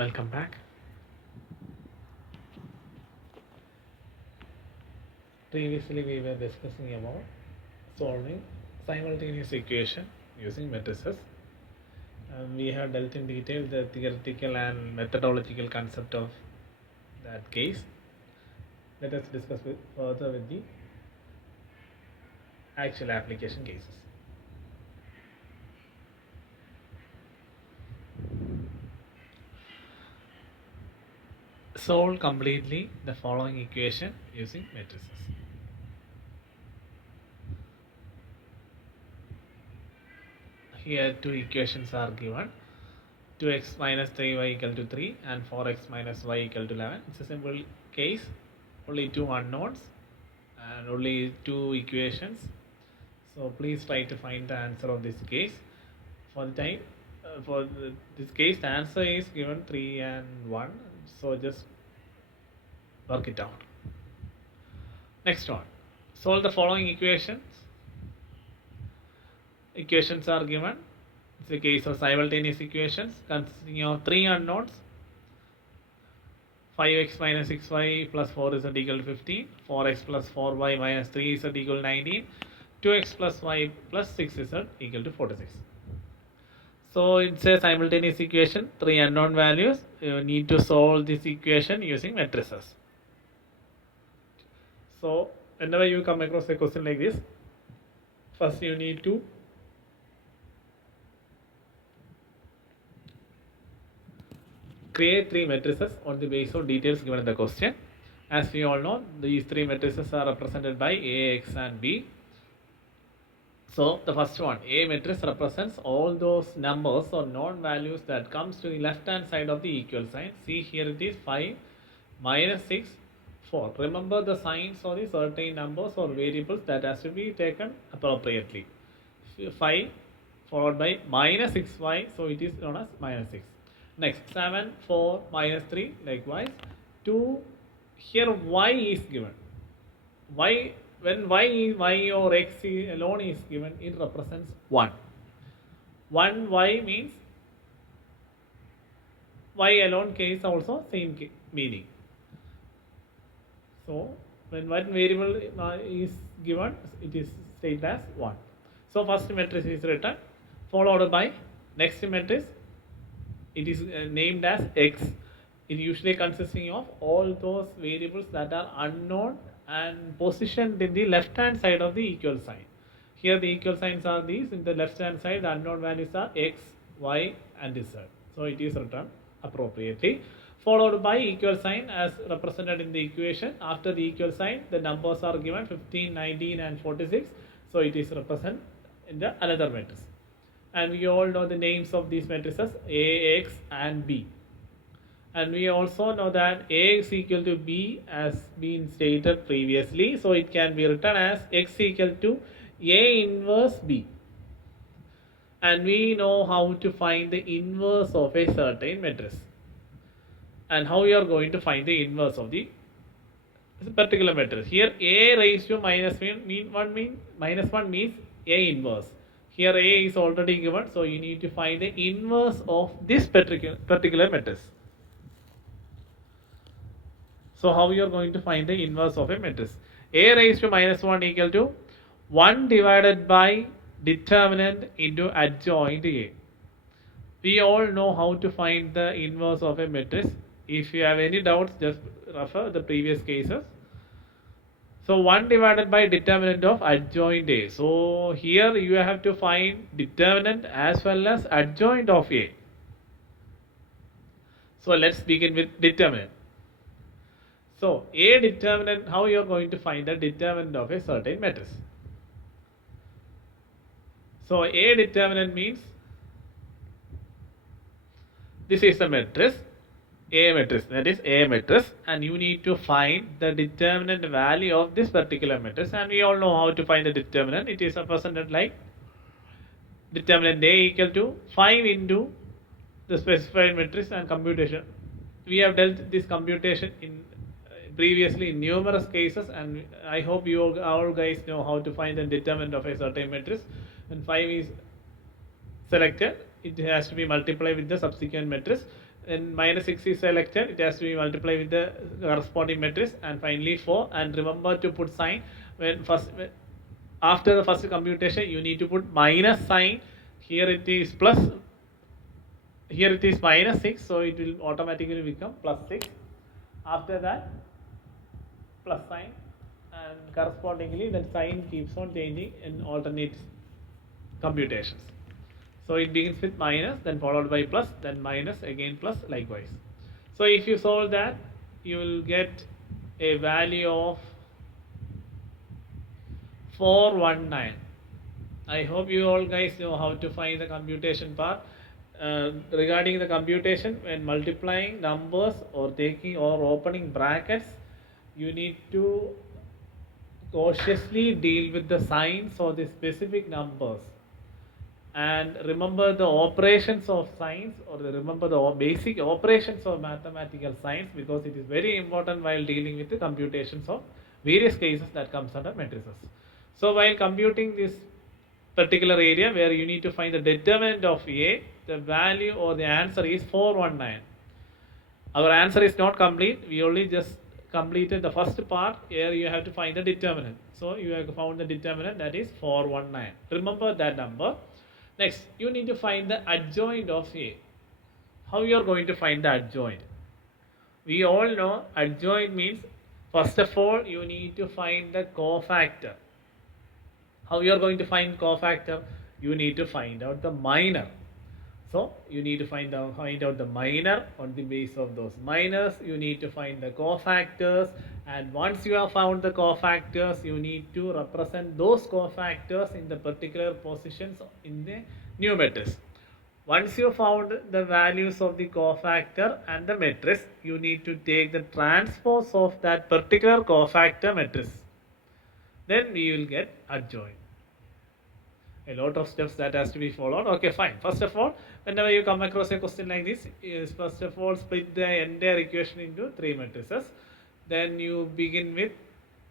Welcome back. Previously we were discussing about solving simultaneous equation using matrices. We have dealt in detail the theoretical and methodological concept of that case. Let us discuss further with the actual application cases. Solve completely the following equation using matrices. Here two equations are given. 2x minus 3y equal to 3 and 4x minus y equal to 11. It's a simple case, only two unknowns and only two equations. So please try to find the answer of this case. For the time, this case, the answer is given 3 and 1. So just work it out. Next one, solve the following equations. Equations are given. It's a case of simultaneous equations consisting of three unknowns. 5x minus 6y plus 4z equal to 15, 4x plus 4y minus 3z equal to 19, 2x plus y plus 6z equal to 46. So it's a simultaneous equation, three unknown values. You need to solve this equation using matrices. So whenever you come across a question like this, first you need to create three matrices on the basis of details given in the question. As we all know, these three matrices are represented by A, X and B. So the first one, A matrix represents all those numbers or known values that comes to the left hand side of the equal sign. See here it is 5 minus 6, 4. Remember the signs of the certain numbers or variables that has to be taken appropriately. 5 followed by minus 6y, so it is known as minus 6. Next 7, 4, minus 3, likewise 2. Here y is given. Y, when y or x alone is given, it represents 1. 1y means y alone case also same meaning. So when one variable is given, it is stated as 1. So first matrix is written, followed by next matrix. It is named as X. It usually consisting of all those variables that are unknown and positioned in the left hand side of the equal sign. Here the equal signs are these. In the left hand side, the unknown values are X, Y and Z. So it is written appropriately. Followed by equal sign as represented in the equation. After the equal sign, the numbers are given 15, 19 and 46. So it is represented in the another matrix. And we all know the names of these matrices A, X and B. And we also know that A is equal to B as been stated previously. So it can be written as X equal to A inverse B. And we know how to find the inverse of a certain matrix. And how we are going to find the inverse of the particular matrix. Here A raised to minus 1 means A inverse. Here A is already given, so you need to find the inverse of this particular matrix. So how you are going to find the inverse of a matrix? A raised to minus 1 equal to 1 divided by determinant into adjoint A. We all know how to find the inverse of a matrix. If you have any doubts, just refer the previous cases. So 1 divided by determinant of adjoint A. So here you have to find determinant as well as adjoint of A. So let's begin with determinant. So A determinant, how you are going to find the determinant of a certain matrix? So A determinant means this is the matrix. A matrix, that is A matrix, and you need to find the determinant value of this particular matrix, and we all know how to find the determinant. It is represented like determinant A equal to 5 into the specified matrix and computation. We have dealt this computation in previously in numerous cases, and I hope you all guys know how to find the determinant of a certain matrix. When 5 is selected, it has to be multiplied with the subsequent matrix. when minus 6 is selected, it has to be multiplied with the corresponding matrix, and finally 4. And remember to put sign after the first computation. You need to put minus sign. Here it is plus. Here it is minus 6, so it will automatically become plus 6. After that, plus sign, and correspondingly the sign keeps on changing in alternate computations. So it begins with minus, then followed by plus, then minus, again plus, likewise. So if you solve that, you will get a value of 419. I hope you all guys know how to find the computation part. Regarding the computation, when multiplying numbers or taking or opening brackets, you need to cautiously deal with the signs or the specific numbers, and remember the operations of signs, or remember the basic operations of mathematical signs, because it is very important while dealing with the computations of various cases that comes under matrices. So while computing this particular area where you need to find the determinant of A, the value or the answer is 419. Our answer is not complete. We only just completed the first part. Here you have to find the determinant. So you have found the determinant, that is 419. Remember that number. Next, you need to find the adjoint of A. How you are going to find the adjoint? We all know adjoint means, first of all, you need to find the cofactor. How you are going to find cofactor? You need to find out the minor. So you need to find out the minor. On the basis of those minors, you need to find the cofactors, and once you have found the cofactors, you need to represent those cofactors in the particular positions in the new matrix. Once you found the values of the cofactor and the matrix, you need to take the transpose of that particular cofactor matrix. Then we will get adjoint. A lot of steps that has to be followed. Okay, fine. First of all, whenever you come across a question like this, is first of all split the entire equation into 3 matrices. Then you begin with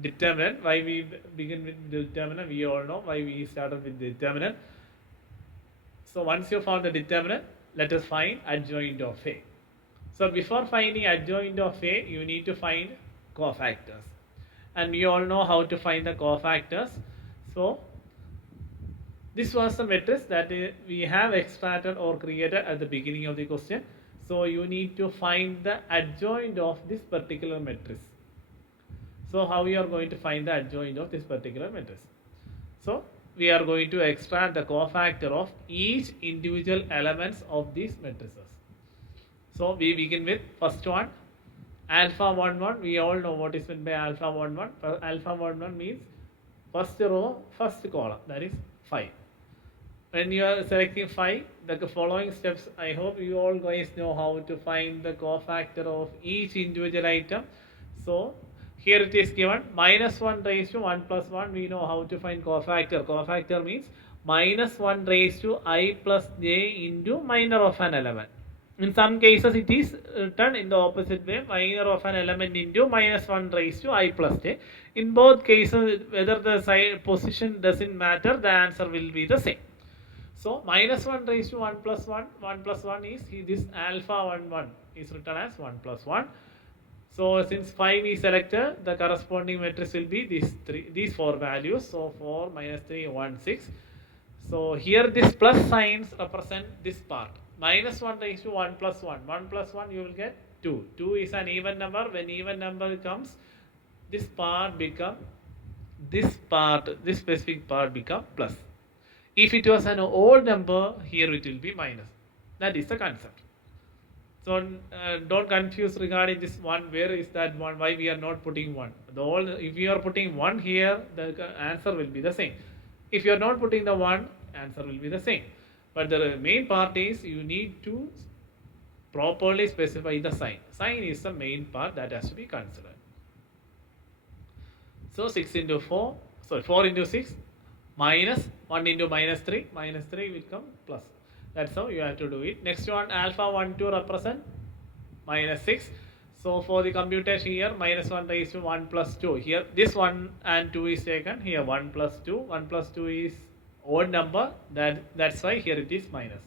determinant. Why we begin with determinant? We all know why we started with determinant. So once you found the determinant, let us find adjoint of A. So before finding adjoint of A, you need to find cofactors, and we all know how to find the cofactors. So this was the matrix that we have extracted or created at the beginning of the question. So you need to find the adjoint of this particular matrix. So how we are going to find the adjoint of this particular matrix? So we are going to extract the cofactor of each individual elements of these matrices. So we begin with first one, alpha 11. We all know what is meant by alpha 11. Alpha 11 means first row, first column, that is 5. When you are selecting 5, the following steps, I hope you all guys know how to find the cofactor of each individual item. So here it is given minus 1 raised to 1 plus 1. We know how to find cofactor. Cofactor means minus 1 raised to I plus j into minor of an element. In some cases it is written in the opposite way, minor of an element into minus 1 raised to I plus j. In both cases, whether the side position doesn't matter, the answer will be the same. So minus 1 raised to 1 plus 1, 1 plus 1 is this alpha 11 is written as 1 plus 1. So since 5 is selected, the corresponding matrix will be these 4 values. So 4 minus 3, 1, 6. So here this plus signs represent this part. Minus 1 raised to 1 plus 1. 1 plus 1 you will get 2. 2 is an even number. When even number comes, this part become, this specific part become plus. If it was an odd number, here it will be minus. That is the concept. So don't confuse regarding this one. Where is that one? Why we are not putting 1? If you are putting 1 here, the answer will be the same. If you are not putting the 1, answer will be the same. But the main part is you need to properly specify the sign. Sign is the main part that has to be considered. So 4 into 6 minus 1 into minus 3 will come plus. That's how you have to do it. Next one, alpha 1 2 represent minus 6. So for the computation here, minus 1 raised to 1 plus 2. Here this 1 and 2 is taken. Here 1 plus 2. 1 plus 2 is odd number. That's why here it is minus.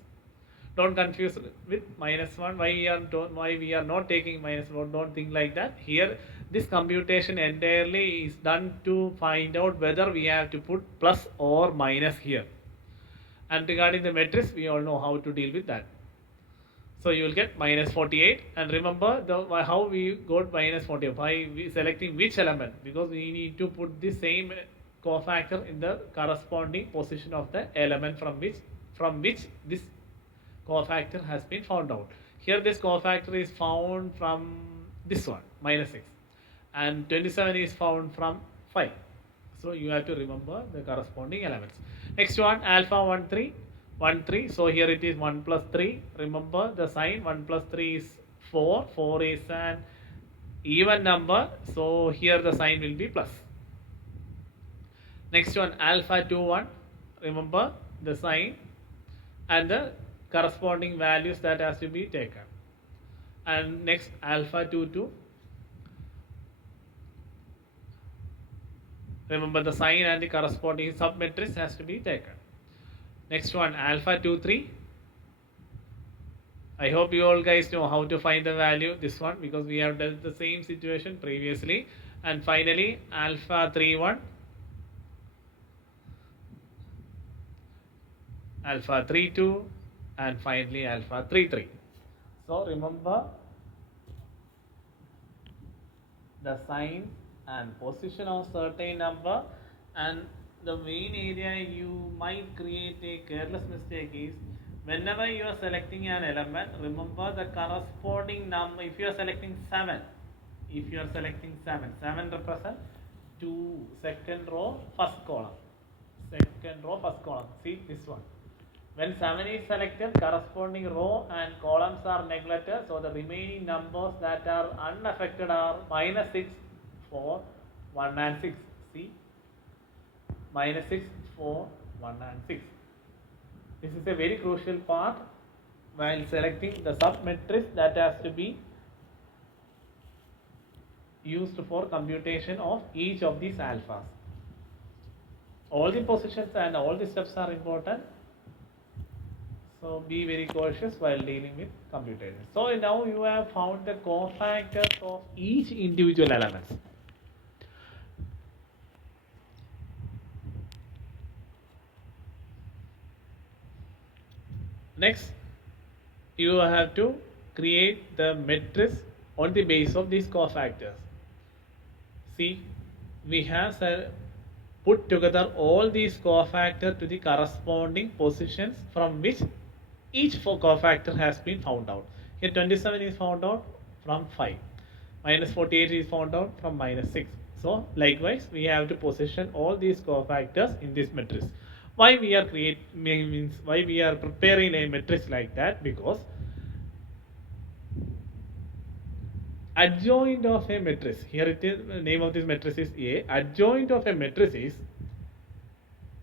Don't confuse with minus 1. Why we are not taking minus 1? Don't think like that. Here, this computation entirely is done to find out whether we have to put plus or minus here. And regarding the matrix, we all know how to deal with that. So you will get minus 48, and remember how we got minus 48 by selecting which element, because we need to put the same cofactor in the corresponding position of the element from which this cofactor has been found out. Here this cofactor is found from this one, minus 6, and 27 is found from 5. So you have to remember the corresponding elements. Next one, alpha 1 3 1 3. So here it is 1 plus 3. Remember the sign. 1 plus 3 is 4. 4 is an even number, so here the sign will be plus. Next one, alpha 2 1. Remember the sign and the corresponding values that has to be taken. And next, alpha 2 2. Remember the sign and the corresponding submatrix has to be taken. Next one, alpha 2 3. I hope you all guys know how to find the value, this one, because we have dealt the same situation previously. And finally, alpha 3 1, alpha 3 2, and finally alpha 3 3. So remember the sign and position of certain number, and the main area you might create a careless mistake is whenever you are selecting an element, remember the corresponding number. If you are selecting 7, 7 represent 2, second row, first column. See this one. When 7 is selected, corresponding row and columns are neglected, so the remaining numbers that are unaffected are minus 6, 4, 1 and 6. See, minus 6, 4, 1 and 6. This is a very crucial part while selecting the submatrix that has to be used for computation of each of these alphas. All the positions and all the steps are important, so be very cautious while dealing with computation. So now you have found the cofactors of each individual elements. Next, you have to create the matrix on the base of these cofactors. See, we have put together all these cofactors to the corresponding positions from which each cofactor has been found out. Here 27 is found out from 5. Minus 48 is found out from minus 6. So likewise, we have to position all these cofactors in this matrix. Why we are why we are preparing a matrix like that? Because adjoint of a matrix, here it is, the name of this matrix is A. Adjoint of a matrix is,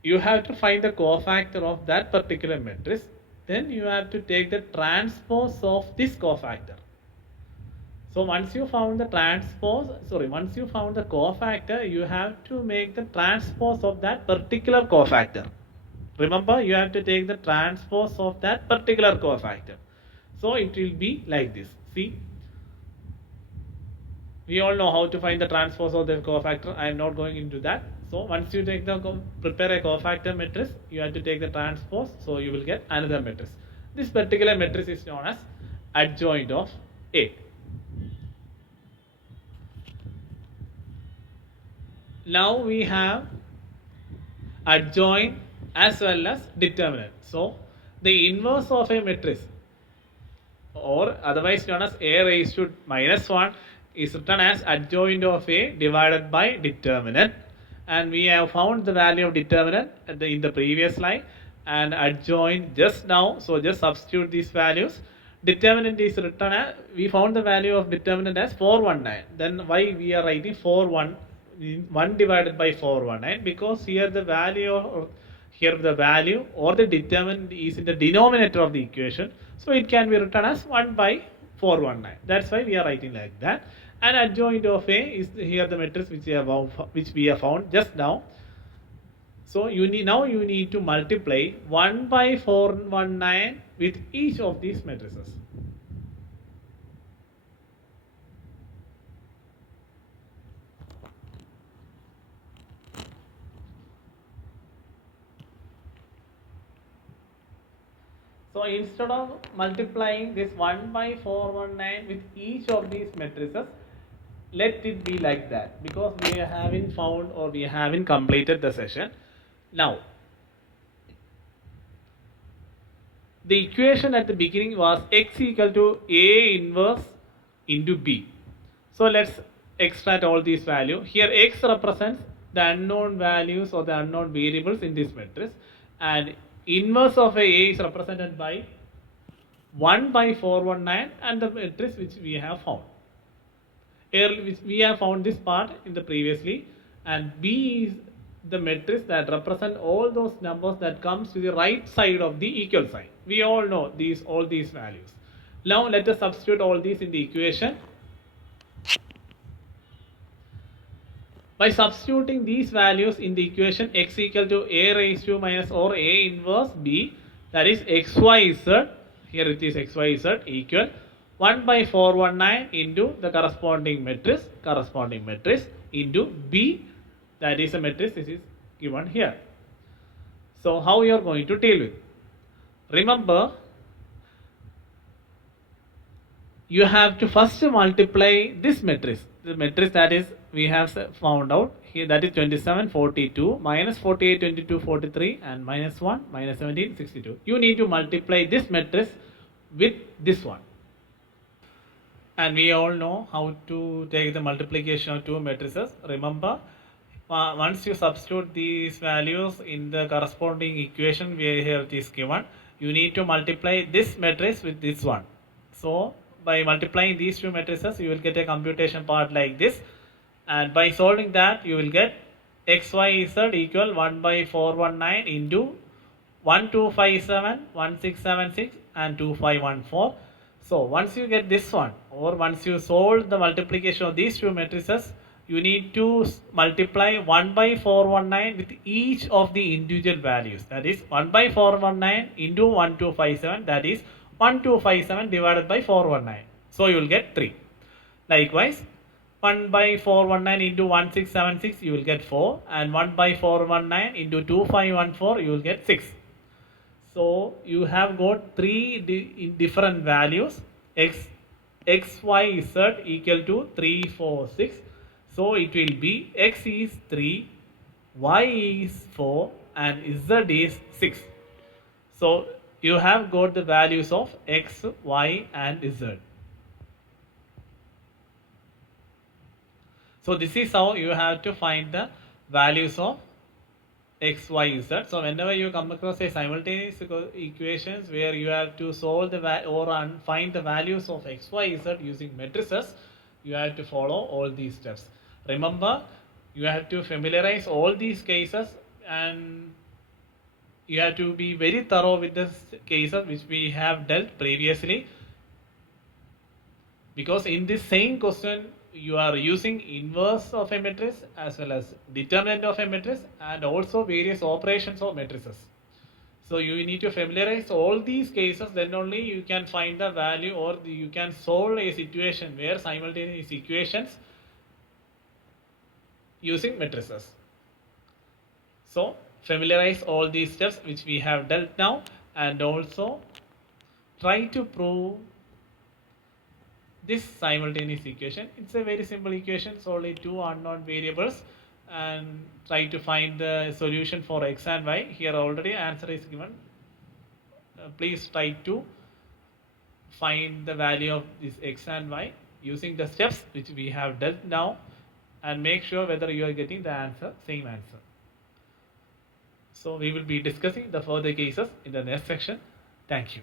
you have to find the cofactor of that particular matrix, then you have to take the transpose of this cofactor. So once you found the cofactor, you have to make the transpose of that particular cofactor. Remember, you have to take the transpose of that particular cofactor. So it will be like this. See, we all know how to find the transpose of the cofactor. I am not going into that. So once you prepare a cofactor matrix, you have to take the transpose. So you will get another matrix. This particular matrix is known as adjoint of A. Now we have adjoint as well as determinant. So the inverse of a matrix, or otherwise known as A raised to minus 1, is written as adjoint of A divided by determinant. And we have found the value of determinant in the previous line, and adjoint just now. So just substitute these values. Determinant is written as, we found the value of determinant as 419. Then why we are writing 1 divided by 419? Because here the value or the determinant is in the denominator of the equation, so it can be written as 1 by 419. That's why we are writing like that. And adjoint of A is here the matrix which we have found just now. So you need to multiply 1 by 419 with each of these matrices. So instead of multiplying this 1 by 419 with each of these matrices, let it be like that, because we haven't found or we haven't completed the session. Now, the equation at the beginning was x equal to A inverse into B. So let's extract all these values. Here x represents the unknown values or the unknown variables in this matrix, and inverse of A is represented by 1 by 419 and the matrix which we have found. Which we have found this part in the previously, and B is the matrix that represent all those numbers that comes to the right side of the equal sign. We all know all these values. Now let us substitute all these in the equation. By substituting these values in the equation, x equal to a raised to minus or a inverse b, that is xyz, here it is xyz equal 1 by 419 into the corresponding matrix into b, that is a matrix this is given here. So how you are going to deal with? Remember, you have to first multiply this matrix, the matrix that is we have found out here, that is 27 42 minus 48 22 43 and minus 1 minus 17 62. You need to multiply this matrix with this one, and we all know how to take the multiplication of two matrices. Remember, once you substitute these values in the corresponding equation where here it is given, you need to multiply this matrix with this one. So by multiplying these two matrices, you will get a computation part like this, and by solving that you will get xyz equal 1 by 419 into 1257 1676 and 2514. So once you get this one, or once you solve the multiplication of these two matrices, you need to multiply 1 by 419 with each of the individual values, that is 1 by 419 into 1257, that is 1257 divided by 419. So you will get 3. Likewise, 1 by 419 into 1676 you will get 4, and 1 by 419 into 2514 you will get 6. So you have got 3 different values, x, y, z equal to 3, 4, 6. So it will be x is 3, y is 4 and z is 6. So you have got the values of x, y and z. So this is how you have to find the values of x, y, z. So whenever you come across a simultaneous equations where you have to solve the find the values of x, y, z using matrices, you have to follow all these steps. Remember, you have to familiarize all these cases, and you have to be very thorough with the cases which we have dealt previously, because in this same question you are using inverse of a matrix as well as determinant of a matrix and also various operations of matrices. So you need to familiarize all these cases, then only you can find the value, or you can solve a situation where simultaneous equations using matrices. So familiarize all these steps which we have dealt now, and also try to prove this simultaneous equation. It's a very simple equation, so only two unknown variables, and try to find the solution for x and y. Here already answer is given. Please try to find the value of this x and y using the steps which we have dealt now, and make sure whether you are getting the answer, same answer. So we will be discussing the further cases in the next section. Thank you.